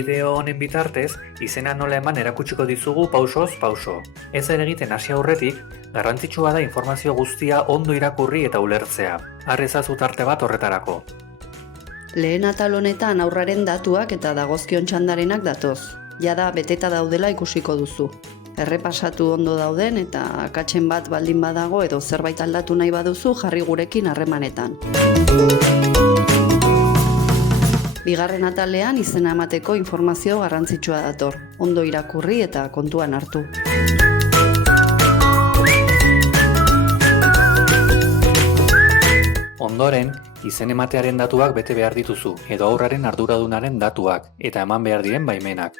Bideo honen bitartez, izena nola eman erakutsiko dizugu pausoz pauso. Ez ere egiten hasi aurretik, garrantzitsua da informazio guztia ondo irakurri eta ulertzea. Har ezazu tarte bat horretarako. Lehen atal honetan haurraren datuak eta dagozkion txandarenak datoz. Jada beteta daudela ikusiko duzu. Errepasatu ondo dauden eta akatsen bat baldin badago edo zerbait aldatu nahi baduzu jarri gurekin harremanetan. Bigarren atalean izena emateko informazio garrantzitsua dator. Ondo irakurri eta kontuan hartu. Ondoren, izen ematearen datuak bete behar dituzu, edo haurraren arduradunaren datuak, eta eman behar diren baimenak.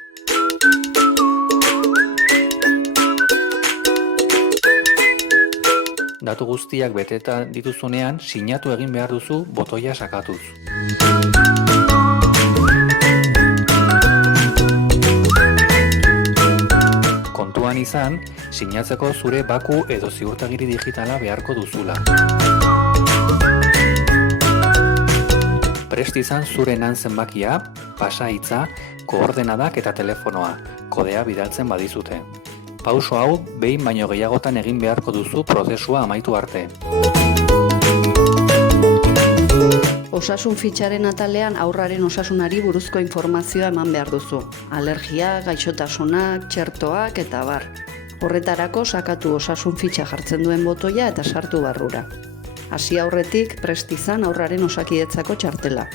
Datu guztiak beteta dituzunean, sinatu egin behar duzu botoia sakatuz. Kontuan izan, sinatzeko zure baku edo ziurtagiri digitala beharko duzula. Prest izan zure nan zenbakia, pasahitza, koordenadak eta telefonoa, kodea bidaltzen badizute. Pauso hau behin baino gehiagotan egin beharko duzu prozesua amaitu arte. Osasun fitxaren atalean haurraren osasunari buruzko informazioa eman behar duzu. Alergiak, gaixotasunak, txertoak eta bar. Horretarako sakatu osasun fitxa jartzen duen botoia eta sartu barrura. Hasi aurretik prest izan haurraren osakidetzako txartela.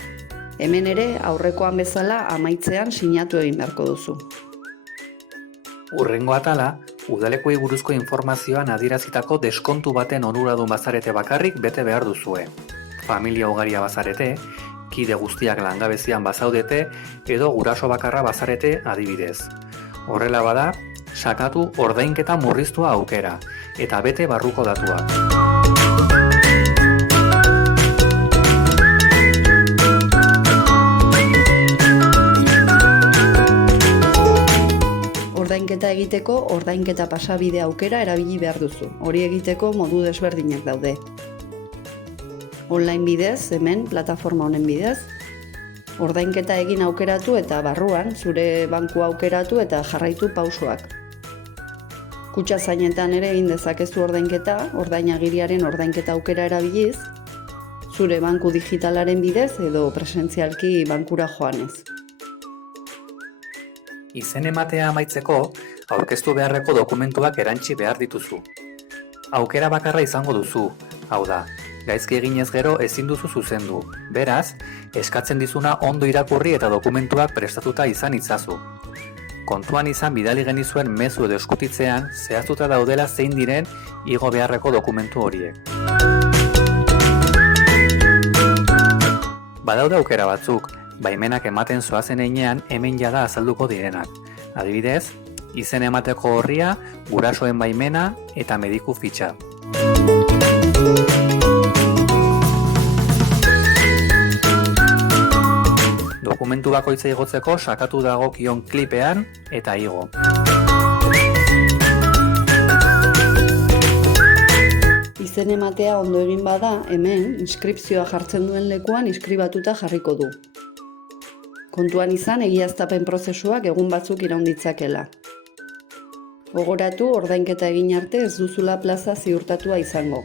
Hemen ere aurrekoan bezala amaitzean sinatu egin beharko duzu. Hurrengo atala, udalekuei buruzko informazioan adierazitako deskontu baten onuradun bazarete bakarrik bete behar duzue. Familia ugaria bazarete, kide guztiak langabezian bazaudete edo guraso bakarra bazarete adibidez. Horrela bada, sakatu ordainketa murriztua aukera eta bete barruko datuak. Ordainketa egiteko ordainketa pasabide aukera erabili behar duzu. Hori egiteko modu desberdinak daude. Online bidez, hemen, plataforma honen bidez, ordainketa egin aukeratu eta barruan, zure banku aukeratu eta jarraitu pausoak. Kutxa zainetan ere egin dezakezu ordainketa, ordainagiriaren ordainketa aukera erabiliz, zure banku digitalaren bidez edo presentzialki bankura joanez. Izen ematea amaitzeko, aurkeztu beharreko dokumentuak erantsi behar dituzu. Aukera bakarra izango duzu, hau da, gaizki eginez gero ezin duzu zuzendu. Beraz, eskatzen dizuna ondo irakurri eta dokumentuak prestatuta izan itzazu. Kontuan izan bidali genizuen mezu edo eskutitzean zehaztuta daudela zein diren igo beharreko dokumentu horiek. Badaude aukera batzuk, baimenak ematen zoazen heinean hemen jada azalduko direnak. Adibidez, izen emateko orria, gurasoen baimena eta mediku fitxa. Dokumentu bakoitza igotzeko sakatu dagokion klipean eta igo. Izen ematea ondo egin bada, hemen, inskripzioa jartzen duen lekuan inskribatuta jarriko du. Kontuan izan egiaztapen prozesuak egun batzuk iraun ditzakela. Gogoratu ordainketa egin arte ez duzula plaza ziurtatua izango.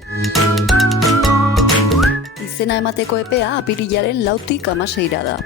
Izena emateko epea apirilaren 4-tik 16 da.